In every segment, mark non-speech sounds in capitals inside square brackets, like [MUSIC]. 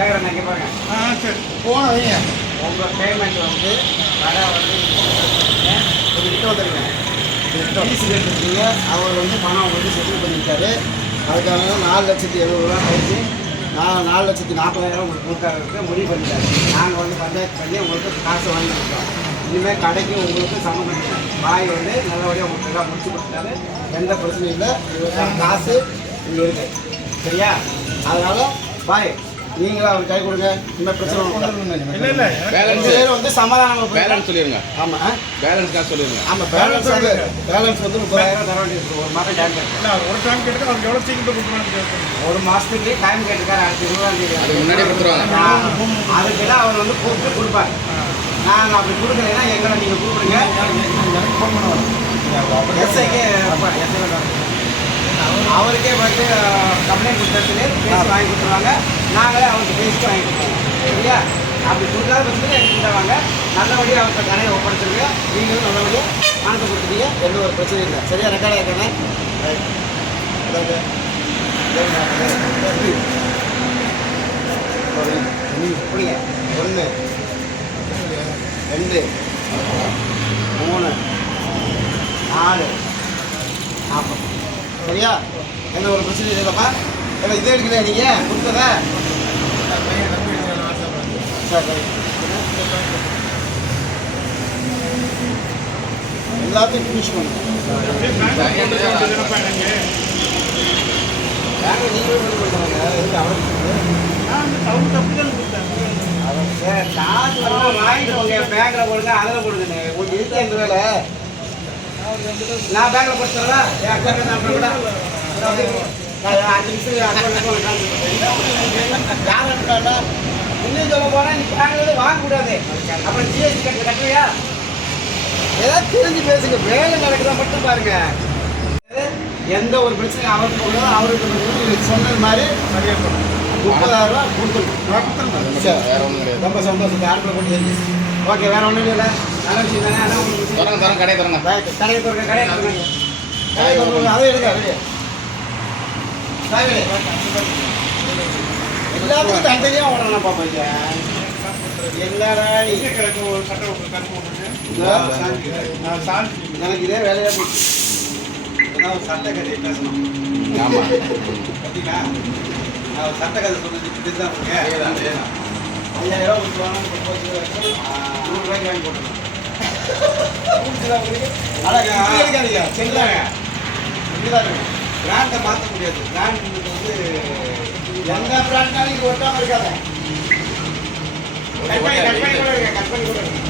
சேகரன் இங்கே பாருங்க. ஆ சரி. போன வைங்க. உங்கள் பேமெண்ட் வந்து கடை வந்து கிட்ட வந்துருங்க. ஃபீஸ் எடுத்துருக்கீங்க அவர் வந்து பணம் உங்களுக்கு செட்டில் பண்ணியிருக்காரு. அதுக்காக நாலு லட்சத்தி எழுபது ரூபா கழிச்சு நான் நாலு லட்சத்தி நாற்பதாயிரம் உங்களுக்கு கொடுத்தாருக்கு முடிவு பண்ணிட்டாரு நாங்கள் வந்து பஞ்சாயத்து பண்ணி உங்களுக்கு காசு வாங்கி கொடுத்தோம் இனிமேல் கடைக்கு உங்களுக்கு சம்மந்தம் இல்லை பாய் வந்து நல்லபடியாக உங்களுக்கு எல்லாம் முடிச்சு கொடுத்துட்டாரு. எந்த பிரச்சனையும் இல்லை. இவருக்கான காசு இங்கே இருக்கு. சரியா? அதனால பாய் நீங்களும் அவர் கை கொடுங்க. இந்த பிரச்சனை வந்து சமாதானம் பேலன்ஸ் சொல்லிடுங்க. ஆமா ஆ? பேலன்ஸ் காசு சொல்லிடுங்க. ஆமா பேலன்ஸ் வந்து பேலன்ஸ் வந்து முப்பதாயிரம் தர வேண்டியது. ஒரு மாதம் டைம் கேட்டு ஒரு டைம் கேட்டு அவர் எவ்வளோ சீக்கிரம் கொடுக்கணும்னு கேட்கணும் ஒரு மாசத்துக்கு டைம் கேட்டுக்காரு அடுத்த இருபதாம் தேதி. அதுக்கு முன்னாடியே கொடுத்துருவாங்க. நான் அதுக்கெல்லாம் அவர் வந்து கூப்பிட்டு கொடுப்பாரு. நான் அப்படி கொடுக்கலைன்னா எங்களை நீங்க கூப்பிடுங்க. எனக்கு ஃபோன் பண்ணுவாங்க எஸ்ஐக்கே அவருக்கே வந்து கம்ப்ளைண்ட் கொடுத்ததுக்கு பேசி வாங்கி கொடுத்துருவாங்க. நாங்களே அவருக்கு பேசிட்டு வாங்கிட்டு கொடுத்துருவோம் சரியா? அப்படி கொடுத்தாலும் வந்து எங்கிட்ட வாங்க நல்லபடியாக அவருக்கு கடையை ஒப்படைச்சிருங்க நீங்களும் நல்லபடியாக பணத்தை கொடுத்துட்டீங்க. எந்த ஒரு பிரச்சனையும் இல்லை. சரியா? ரெக்கார்டாக இருக்கேன் புரியுங்க ஒன்று ரெண்டு மூணு நாலு. நாற்பது சரியா? எந்த ஒரு பிரச்சனையும் இல்லைப்பா ஏன்னா இதே எடுக்கலையா நீங்கள் கொடுத்ததா? எல்லாத்தையும் ஃபினிஷ் பண்ணுங்க பேங்க் நீங்களும் பண்ணி கொடுத்தாங்க எதுக்கு அவருக்கு காசு வாங்கிட்டு பேங்க்ல போடுங்க அதில் கொடுங்க உங்களுக்கு இருக்கு இந்த வேலை? நான் பேங்க்ல போட்டு தரவா? அஞ்சு நிமிஷம் யார் அனுப்பிட்டாண்டா இன்னும் சொல்ல போனா நீ பேங்க்ல வாங்க கூடாது அப்புறம் ஜிஎஸ்டி கட்ட கட்டுறியா ஏதாவது தெரிஞ்சு பேசுங்க வேலை நடக்குதா மட்டும் பாருங்க எந்த ஒரு பிரச்சனையும் அவருக்கு உள்ளதோ அவருக்கு சொன்னது மாதிரி முப்பதாயிரம் ரூபாய் கொடுத்துருங்க சரி வேற ஒன்றும் கிடையாது ரொம்ப சந்தோஷம் ஆட்களை கொண்டு வந்து ஓகே வேற ஒன்றும் இல்லை நல்ல விஷயம் தானே அதான் உங்களுக்கு. தரங்க தரங்க கடையை தரங்க. கடையை திறக்க, கடையை திறக்க. கடையை அதை எடுங்க. எல்லாத்துக்கும் தனித்தனியாக ஓடணும் பாப்பா என்னடா நீ? ஒரு சட்டை கருப்பு எனக்கு இதே வேலையாக போச்சு. சட்ட கதையை பேசணும். ஆமாம் பார்த்தீங்களா நான் ஒரு சட்ட கதை சொன்னது இதுதான் உங்களுக்கு ஐயாயிரம் ரூபா கொடுத்து வாங்க, போட்டுருங்க. [LAUGHS] அழகா, இப்படி செல்லாங்க. இப்படிதான் இருக்கணும். brand அ மாத்த முடியாது. Brand வந்து எந்த பிராண்ட்னாலும் இது ஒட்டாம இருக்காத. கட் பண்ணி கட் பண்ணி கூட இருங்க, கட் பண்ணி கூட இருக்கும்.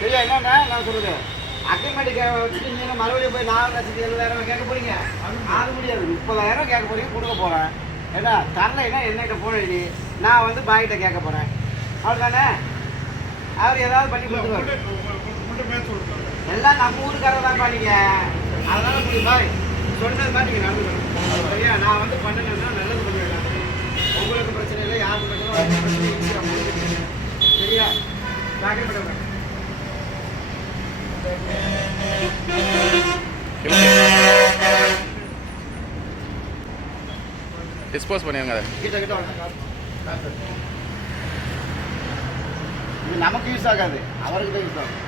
சரியா என்னன்னா? நான் சொல்லுது அக்ரிமெண்ட் வச்சுட்டு நீங்க மறுபடியும் போய் நாலு லட்சத்தி எழுபதாயிரம் கேட்க போறீங்க. அது முடியாது. முப்பதாயிரம் கேட்க போறீங்க கொடுக்க போறேன். ஏன்னா தரலைன்னா என்னகிட்ட போன நீ நான் வந்து பாய்கிட்ட கேட்க போறேன். அவ்வளோதானே அவர் ஏதாவது பண்ணி கொடுத்துருவாரு எல்லாம் நம்ம ஊருக்காரர் தான் பாருங்க அதனால புரியுது பாய் சொன்னது மாதிரி நீங்கள் நடந்துக்கணும். சரியா? நான் வந்து பண்ணணும்னா நல்லது பண்ணுவேன் உங்களுக்கு பிரச்சனை இல்லை யாருக்கு பிரச்சனை டிஸ்போஸ் பண்ணிடுங்க அதை. கிட்ட கிட்ட வாங்க. இது நமக்கு யூஸ் ஆகாது. அவருக்கு தான் யூஸ் ஆகும்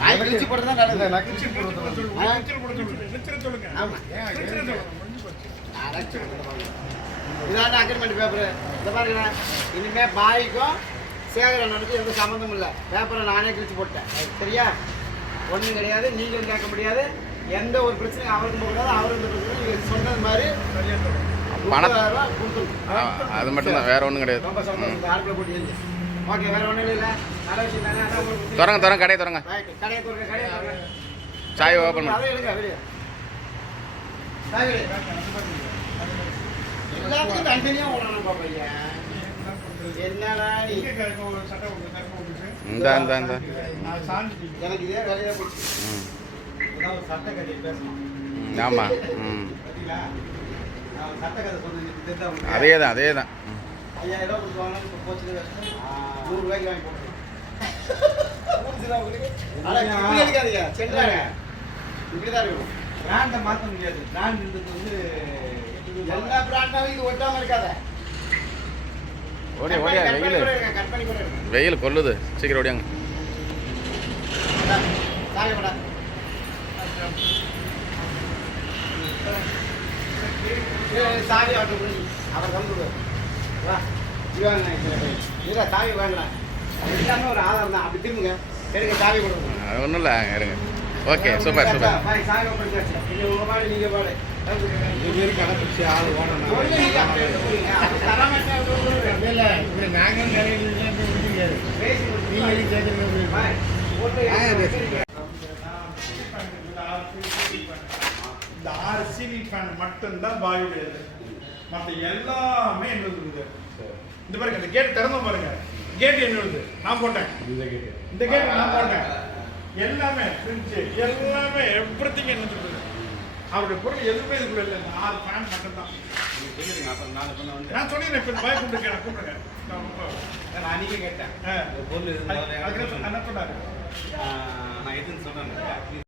வாய் கிழிச்சு போட்டு தான் நல்லது நிச்சயம் போட சொல்லுங்க ஆ? நிச்சயம் போட சொல்லுங்க நிச்சயம் சொல்லுங்க. ஆமா. நிச்சயம் சொல்லுங்க. முடிஞ்சு போச்சு. இதான அக்ரிமெண்ட் பேப்பர் இந்த பாருங்க இனிமே பாய்க்கும் சேகரனுக்கும் எந்த சம்மந்தம் இல்லை. பேப்பரை நானே கிழிச்சு போட்டேன். சரியா? ஒன்றும் கிடையாது. நீங்களும் கேட்க முடியாது. எந்த ஒரு பிரச்சனையும் அவருக்கும் அவருக்கு இந்த பிரச்சனை நீங்கள் சொன்னது மாதிரி சரியா பணம். அது மட்டும்தான் வேற ஒன்றும் கிடையாது. திறங்க திறங்க கடையை திறங்க. சாய் ஓப்பன் இந்த ஆமாம் ம். அதே தான் அதே தான். ஐயாயிரம் வாங்கி பிராண்டை மாற்ற முடியாது வந்து எல்லா இது ஒட்டாம இருக்காத ஓடியா ஓடியா வெயில் வெயில் கொல்லுது சீக்கிரம் ஓடியாங்க சாவி ஆட்டோ அவர் கம்பு. வா. இல்லை சாவி வேண்டாம். எல்லாமே ஒரு ஆதாரம் தான். அப்படி திரும்புங்க. எடுங்க சாவி கொடுங்க. ஒன்றும் இல்லை இருங்க. Okay super super. பாய் சாவி கொடுத்தாச்சு நீங்க உங்க பாடு நீங்க பாடு. கடைப்பிடிச்சி ஆள் ஓடணும். இல்லை நாங்களும் நிறைய பேசி நீங்கள் கேட்குறீங்க பாய் போட்டு இந்த ஆறு சீலிங் ஃபேன் மட்டும்தான் பாயுடையது மற்ற எல்லாமே என்னது இருக்குது இந்த பாருங்க இந்த கேட் திறந்து பாருங்க. கேட் என்னது நான் போட்டேன். இந்த கேட் நான் போட்டேன். எல்லாமே ஃப்ரிட்ஜ் எல்லாமே எவ்ரிதிங் என்னது இருக்குது அவருடைய பொருள் எதுவுமே இதுக்குள்ள இல்லை. இந்த ஆறு ஃபேன் மட்டும்தான். நான் சொல்லிடுறேன் இப்போ பாய் கூப்பிட்டுருக்கேன் கூப்பிடுங்க நான் அன்றைக்கே கேட்டேன். இந்த பொருள் என்ன சொன்னாரு. நான் எதுன்னு சொன்னேன்